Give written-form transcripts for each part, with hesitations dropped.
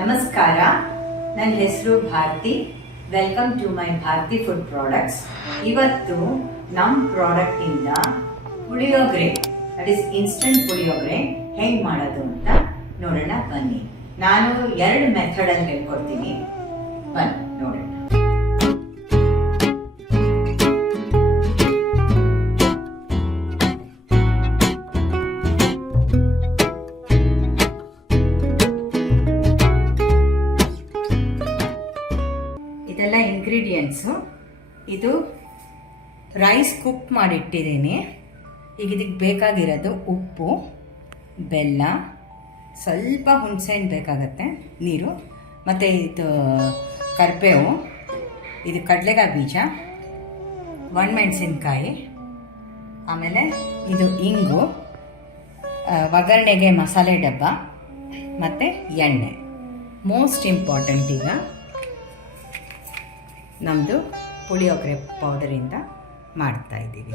ನಮಸ್ಕಾರ, ನನ್ನ ಹೆಸರು Bharati. Welcome to my Bharati food products. ಇವತ್ತು ನಮ್ಮ ಪ್ರಾಡಕ್ಟಿಂದ puliyogare, that is instant puliyogare ಹೆಂಗೆ ಮಾಡೋದು ಅಂತ ನೋಡೋಣ ಬನ್ನಿ. ನಾನು 2 ಮೆಥಡಲ್ಲಿ ಹೇಳ್ಕೊಡ್ತೀನಿ, ಬನ್ನಿ ನೋಡೋಣ. ಇದೆಲ್ಲ ಇಂಗ್ರೀಡಿಯೆಂಟ್ಸು. ಇದು ರೈಸ್ ಕುಕ್ ಮಾಡಿಟ್ಟಿದ್ದೀನಿ. ಈಗ ಇದಕ್ಕೆ ಬೇಕಾಗಿರೋದು ಉಪ್ಪು, ಬೆಲ್ಲ, ಸ್ವಲ್ಪ ಹುಣಸೆಹಣ್ಣು ಬೇಕಾಗತ್ತೆ, ನೀರು, ಮತ್ತು ಇದು ಕರಿಬೇವು, ಇದು ಕಡಲೆಕಾಯಿ ಬೀಜ, ಒಣಮೆಣಸಿನ್ಕಾಯಿ, ಆಮೇಲೆ ಇದು ಇಂಗು, ಒಗ್ಗರಣೆಗೆ ಮಸಾಲೆ ಡಬ್ಬ ಮತ್ತು ಎಣ್ಣೆ. ಮೋಸ್ಟ್ ಇಂಪಾರ್ಟೆಂಟ್ ಈಗ ನಮ್ಮದು ಪುಳಿಯೋಗರೆ ಪೌಡರಿಂದ ಮಾಡ್ತಾಯಿದ್ದೀವಿ.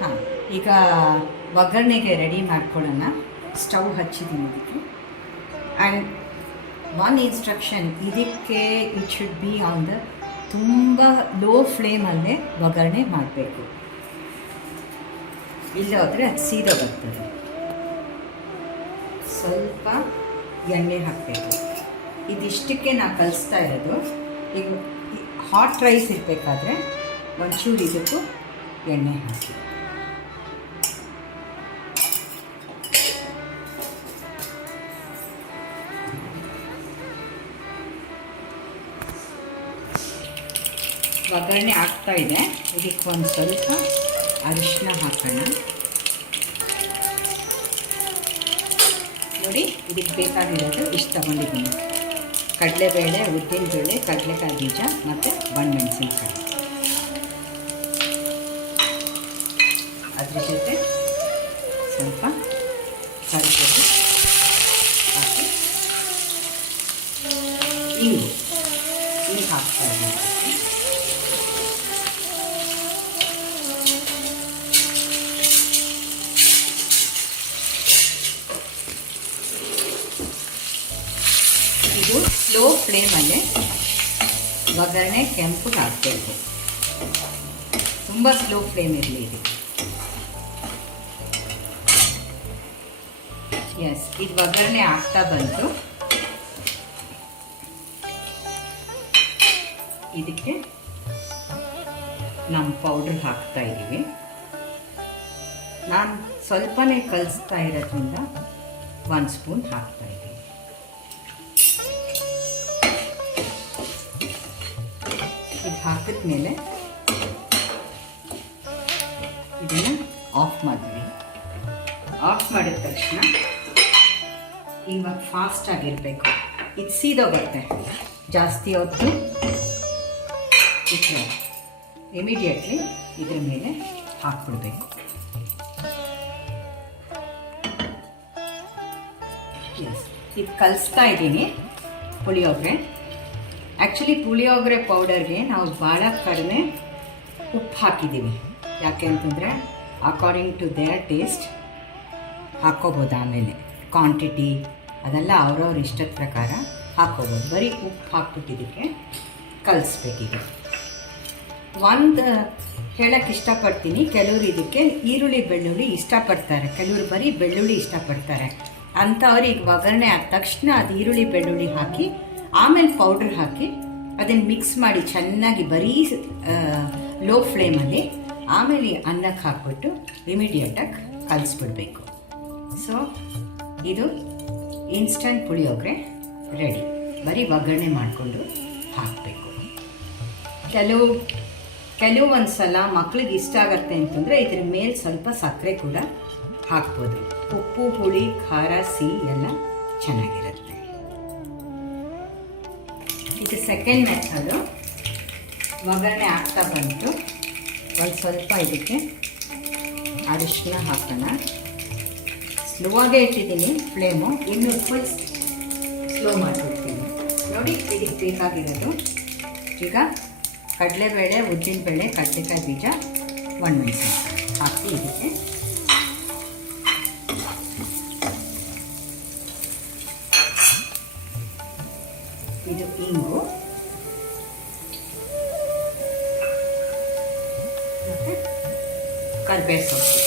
ಹಾಂ, ಈಗ ಒಗ್ಗರಣೆಗೆ ರೆಡಿ ಮಾಡ್ಕೊಳ್ಳೋಣ. ಸ್ಟವ್ ಹಚ್ಚಿದ್ದೀನಿ ಇದಕ್ಕೆ. ಆ್ಯಂಡ್ ಒನ್ ಇನ್ಸ್ಟ್ರಕ್ಷನ್, ಇದಕ್ಕೆ it should be on the ತುಂಬ ಲೋ ಫ್ಲೇಮಲ್ಲೇ ಒಗ್ಗರಣೆ ಮಾಡಬೇಕು, ಇಲ್ಲೋದ್ರೆ ಅದು ಸೀದಾ ಬರ್ತದೆ. ಸ್ವಲ್ಪ ಎಣ್ಣೆ ಹಾಕಬೇಕು. ಇದಿಷ್ಟಕ್ಕೆ ನಾನು ಕಲಿಸ್ತಾ ಇರೋದು. ಈಗ ಹಾಟ್ ರೈಸ್ ಇರಬೇಕಾದ್ರೆ ಒಂಚೂರು ಇದಕ್ಕೂ ಎಣ್ಣೆ ಹಾಕಿ, ಒಗ್ಗರಣೆ ಆಗ್ತಾ ಇದೆ. ಇದಕ್ಕೆ ಒಂದು ಸ್ವಲ್ಪ ಅರಿಶಿನ ಹಾಕೋಣ. ನೋಡಿ, ಇದಕ್ಕೆ ಬೇಕಾಗಿರೋದು ಇಷ್ಟು ತಗೊಂಡಿದ್ದೀನಿ: ಕಡಲೆಬೇಳೆ, ಉದ್ದಿನಬೇಳೆ, ಕಡಲೆಕಾಯಿ ಬೀಜ ಮತ್ತು ಒಣಮೆಣಸಿನ್ಕಾಯಿ. ಅದ್ರ ಜೊತೆ ಸ್ವಲ್ಪ ಕರಿಬೇವು ಹಾಕಿ ಇಂಗು ಹಾಕ್ತಾ ಇದ್ದೀನಿ. ಇದು ಸ್ಲೋ ಫ್ಲೇಮಲ್ಲೇ ಒಗ್ಗರಣೆ ಕೆಂಪು ಹಾಕಬೇಕು. ತುಂಬ ಸ್ಲೋ ಫ್ಲೇಮ್ ಇರಲಿ ಇದು. ಎಸ್, ಇದು ಒಗ್ಗರಣೆ ಆಗ್ತಾ ಬಂತು. ಇದಕ್ಕೆ ನಮ್ಮ ಪೌಡ್ರ್ ಹಾಕ್ತಾ ಇದ್ದೀವಿ. ನಾನು ಸ್ವಲ್ಪನೇ ಕಲಿಸ್ತಾ ಇರೋದ್ರಿಂದ 1 ಸ್ಪೂನ್ ಹಾಕ್ತಾ ಇದ್ದೀನಿ. ಇದು ಹಾಕಿದ್ಮೇಲೆ ಇದನ್ನು ಆಫ್ ಮಾಡಿದ್ವಿ. ಆಫ್ ಮಾಡಿದ ತಕ್ಷಣ ಇವಾಗ ಫಾಸ್ಟಾಗಿರಬೇಕು. ಇದು ಸೀದೋಗುತ್ತೆ. ಜಾಸ್ತಿ ಹೊತ್ತು ಇಟ್ಟರೆ ಇಮಿಡಿಯೇಟ್ಲಿ ಇದ್ರ ಮೇಲೆ ಹಾಕ್ಬಿಡ್ಬೇಕು. ಎಸ್, ಇದು ಕಲಿಸ್ತಾ ಇದ್ದೀನಿ ಪುಳಿಯೋಗರೆ. ಆ್ಯಕ್ಚುಲಿ ಪುಳಿಯೋಗರೆ ಪೌಡರ್ಗೆ ನಾವು ಭಾಳ ಕಡಿಮೆ ಉಪ್ಪು ಹಾಕಿದ್ದೀವಿ. ಯಾಕೆ ಅಂತಂದರೆ ಅಕಾರ್ಡಿಂಗ್ ಟು ದೇರ್ ಟೇಸ್ಟ್ ಹಾಕ್ಕೋಬೋದು. ಆಮೇಲೆ ಕ್ವಾಂಟಿಟಿ ಅದೆಲ್ಲ ಅವ್ರವ್ರ ಇಷ್ಟದ ಪ್ರಕಾರ ಹಾಕ್ಕೋಬೋದು. ಬರೀ ಉಪ್ಪು ಹಾಕ್ಬಿಟ್ಟಿದ್ದಕ್ಕೆ ಕಲಿಸ್ಬೇಕೀಗ. ಒಂದು ಹೇಳೋಕ್ಕೆ ಇಷ್ಟಪಡ್ತೀನಿ, ಕೆಲವರು ಇದಕ್ಕೆ ಈರುಳ್ಳಿ ಬೆಳ್ಳುಳ್ಳಿ ಇಷ್ಟಪಡ್ತಾರೆ, ಕೆಲವರು ಬರೀ ಬೆಳ್ಳುಳ್ಳಿ ಇಷ್ಟಪಡ್ತಾರೆ. ಅಂಥವ್ರಿಗೆ ಒಗ್ಗರಣೆ ಆದ ತಕ್ಷಣ ಅದು ಈರುಳ್ಳಿ ಬೆಳ್ಳುಳ್ಳಿ ಹಾಕಿ ಆಮೇಲೆ ಪೌಡ್ರ್ ಹಾಕಿ ಅದನ್ನು ಮಿಕ್ಸ್ ಮಾಡಿ ಚೆನ್ನಾಗಿ ಬರೀ ಲೋ ಫ್ಲೇಮಲ್ಲಿ ಆಮೇಲೆ ಅನ್ನಕ್ಕೆ ಹಾಕ್ಬಿಟ್ಟು ಇಮಿಡಿಯೇಟಾಗಿ ಕಲಿಸ್ಬಿಡ್ಬೇಕು. ಸೊ ಇದು ಇನ್ಸ್ಟಂಟ್ ಪುಳಿಯೋಗರೆ ರೆಡಿ. ಬರೀ ಒಗ್ಗರಣೆ ಮಾಡಿಕೊಂಡು ಹಾಕಬೇಕು. ಕೆಲವೊಂದು ಸಲ ಮಕ್ಳಿಗೆ ಇಷ್ಟ ಆಗತ್ತೆ ಅಂತಂದರೆ ಇದ್ರ ಮೇಲೆ ಸ್ವಲ್ಪ ಸಕ್ಕರೆ ಕೂಡ ಹಾಕ್ಬೋದು. ಉಪ್ಪು, ಹುಳಿ, ಖಾರ, ಸಿಹಿ ಎಲ್ಲ ಚೆನ್ನಾಗಿರುತ್ತೆ. ಇದು ಸೆಕೆಂಡ್ ಮೆಥಡು. ಒಗ್ಗರಣೆ ಆಗ್ತಾ ಬಂತು. ಒಂದು ಸ್ವಲ್ಪ ಇದಕ್ಕೆ ಅರಿಶಿನ ಹಾಕೋಣ. ಸ್ಲೋವಾಗೇ ಇಟ್ಟಿದ್ದೀನಿ ಫ್ಲೇಮು, ಇನ್ನು ಫುಲ್ ಸ್ಲೋ ಮಾಡಿಬಿಡ್ತೀನಿ. ನೋಡಿ, ಇದಕ್ಕೆ ಬೇಕಾಗಿರೋದು ಈಗ ಕಡಲೆಬೇಳೆ, ಉದ್ದಿನಬೇಳೆ, ಕಡಲೆಕಾಯಿ ಬೀಜ, ಒಣಮೆಣಸಿನ್ಕಾಯಿ ಹಾಕಿ ಇದಕ್ಕೆ ಇದು ಇಂಗು ಮತ್ತು ಕರಿಬೇವು ಸೊಪ್ಪು.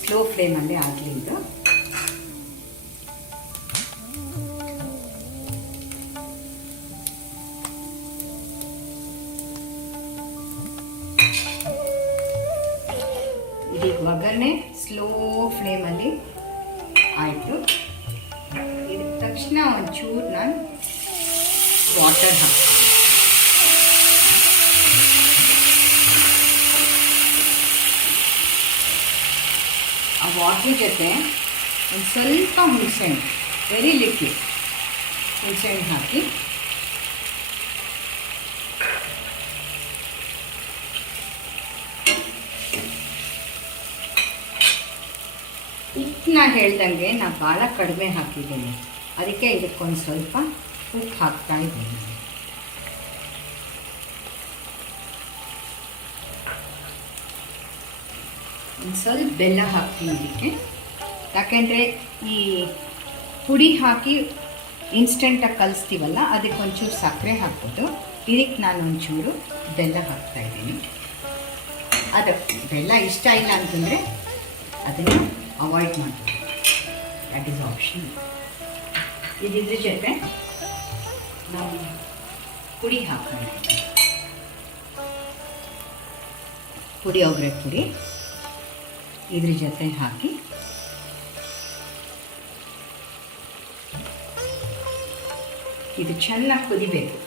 ಸ್ಲೋ ಫ್ಲೇಮಲ್ಲಿ ಆಗಲಿ ಇದು. ಇದೀಗ ಒಗ್ಗರಣೆ ಸ್ಲೋ ಫ್ಲೇಮಲ್ಲಿ ಆಯಿತು. ಇದ ತಕ್ಷಣ ಒಂಚೂರು ನಾನು ವಾಟರ್ ಹಾಕ್ತೀನಿ. ಆ ವಾಟರ್ ಜೊತೆ ಒಂದು ಸ್ವಲ್ಪ ಹುಣಸೆಹಣ್ಣು, ವೆರಿ ಲಿಕ್ವಿಡ್ ಹುಣಸೆಹಣ್ಣು ಹಾಕಿ ಉಪ್ಪು ನಾನು ಹೇಳ್ದಂಗೆ ನಾನು ಭಾಳ ಕಡಿಮೆ ಹಾಕಿದ್ದೀನಿ, ಅದಕ್ಕೆ ಇದಕ್ಕೊಂದು ಸ್ವಲ್ಪ ಉಪ್ಪು ಹಾಕ್ತಾ ಇದ್ದೀನಿ. ಒಂದು ಸ್ವಲ್ಪ ಬೆಲ್ಲ ಹಾಕ್ತೀನಿ ಇದಕ್ಕೆ, ಯಾಕೆಂದರೆ ಈ ಪುಡಿ ಹಾಕಿ ಇನ್ಸ್ಟೆಂಟಾಗಿ ಕಲಿಸ್ತೀವಲ್ಲ, ಅದಕ್ಕೆ ಒಂಚೂರು ಸಕ್ಕರೆ ಹಾಕ್ಬಿಟ್ಟು ಇದಕ್ಕೆ ನಾನು ಒಂಚೂರು ಬೆಲ್ಲ ಹಾಕ್ತಾಯಿದ್ದೀನಿ. ಅದು ಬೆಲ್ಲ ಇಷ್ಟ ಇಲ್ಲ ಅಂತಂದರೆ ಅದನ್ನು ಅವಾಯ್ಡ್ ಮಾಡ್ಬೋದು, ದಟ್ ಈಸ್ ಆಪ್ಷನ್. ಇದ್ರ ಜೊತೆ ನಾವು ಪುಡಿ ಹಾಕೋಣ, ಪುಳಿಯೋಗರೆ ಪುಡಿ ಇದ್ರ ಜೊತೆ ಹಾಕಿ ಇದು ಚೆನ್ನಾಗಿ ಕುದಿಬೇಕು.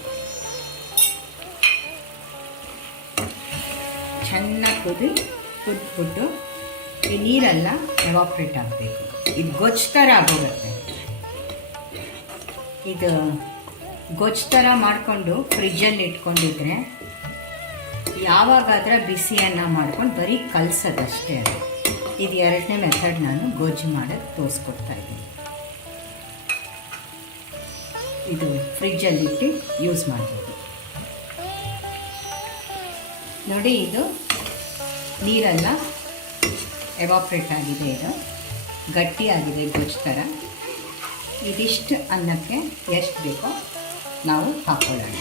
ಚೆನ್ನಾಗಿ ಕುದ್ಬಿಟ್ಟು ಈ ನೀರೆಲ್ಲ ಎವಾಪ್ರೇಟ್ ಆಗಬೇಕು. ಇದು ಗೊಜ್ಜು ಥರ ಆಗೋಗುತ್ತೆ. ಇದು ಗೊಜ್ಜು ಥರ ಮಾಡಿಕೊಂಡು ಫ್ರಿಜ್ಜಲ್ಲಿ ಇಟ್ಕೊಂಡಿದ್ರೆ ಯಾವಾಗಾದ್ರೆ ಬಿಸಿ ಅನ್ನ ಮಾಡ್ಕೊಂಡು ಬರೀ ಕಲಸೋದಷ್ಟೇ ಅದು. ಇದು ಎರಡನೇ ಮೆಥಡ್ ನಾನು ಗೊಜ್ಜು ಮಾಡೋದು ತೋರಿಸ್ಕೊಡ್ತಾ ಇದ್ದೀನಿ. ಇದು ಫ್ರಿಜ್ಜಲ್ಲಿಟ್ಟು ಯೂಸ್ ಮಾಡ್ಬೋದು. ನೋಡಿ, ಇದು ನೀರೆಲ್ಲ ಎವಾಪ್ರೇಟ್ ಆಗಿದೆ, ಇದು ಗಟ್ಟಿಯಾಗಿದೆ ಗೊಜ್ಜು ಥರ. ಇದಿಷ್ಟು ಅನ್ನಕ್ಕೆ ಎಷ್ಟು ಬೇಕೋ ನಾವು ಹಾಕ್ಕೊಳ್ಳೋಣ.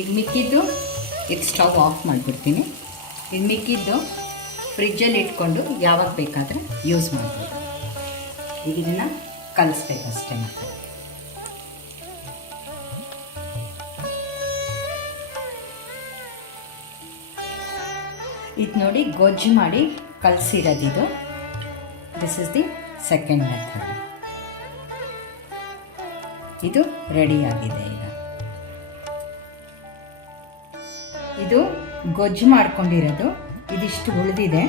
ಈಗ ಮಿಕ್ಕಿದ್ದು ಈಗ ಸ್ಟವ್ ಆಫ್ ಮಾಡಿಬಿಡ್ತೀನಿ. ಈಗ ಮಿಕ್ಕಿದ್ದು ಫ್ರಿಜ್ಜಲ್ಲಿ ಇಟ್ಕೊಂಡು ಯಾವಾಗ ಬೇಕಾದರೆ ಯೂಸ್ ಮಾಡ್ಬೋದು. ಈಗ ಇದನ್ನು ಕಲಿಸ್ಬೇಕಷ್ಟೇ. ಮತ್ತೆ ಇದು ನೋಡಿ, ಗೊಜ್ಜು ಮಾಡಿ ಕಲಸಿರೋದಿದು. This is the second method. ಇದು ರೆಡಿಯಾಗಿದೆ. ಈಗ ಇದು ಗೊಜ್ಜು ಮಾಡ್ಕೊಂಡಿರೋದು, ಇದಿಷ್ಟು ಉಳಿದಿದೆ.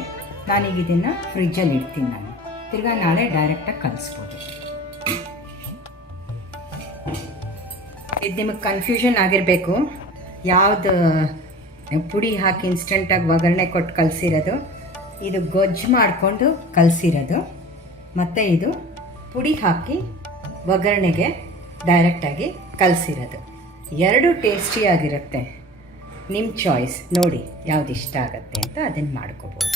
ನಾನೀಗ ಇದನ್ನು ಫ್ರಿಜ್ಜಲ್ಲಿ ಇಡ್ತೀನಿ. ನಾನು ತಿರ್ಗಾ ನಾಳೆ ಡೈರೆಕ್ಟಾಗಿ ಕಲಿಸ್ಬೋದು. ಇದು ನಿಮಗೆ ಕನ್ಫ್ಯೂಷನ್ ಆಗಿರಬೇಕು, ಯಾವುದು ಪುಡಿ ಹಾಕಿ ಇನ್ಸ್ಟೆಂಟಾಗಿ ಒಗ್ಗರಣೆ ಕೊಟ್ಟು ಕಲಸಿರೋದು, ಇದು ಗೊಜ್ಜು ಮಾಡಿಕೊಂಡು ಕಲಸಿರೋದು, ಮತ್ತು ಇದು ಪುಡಿ ಹಾಕಿ ಒಗ್ಗರಣೆಗೆ ಡೈರೆಕ್ಟಾಗಿ ಕಲಸಿರೋದು. ಎರಡು ಟೇಸ್ಟಿಯಾಗಿರುತ್ತೆ. ನಿಮ್ಮ ಚಾಯ್ಸ್, ನೋಡಿ ಯಾವ್ದು ಇಷ್ಟ ಆಗುತ್ತೆ ಅಂತ ಅದನ್ನು ಮಾಡ್ಕೋಬೋದು.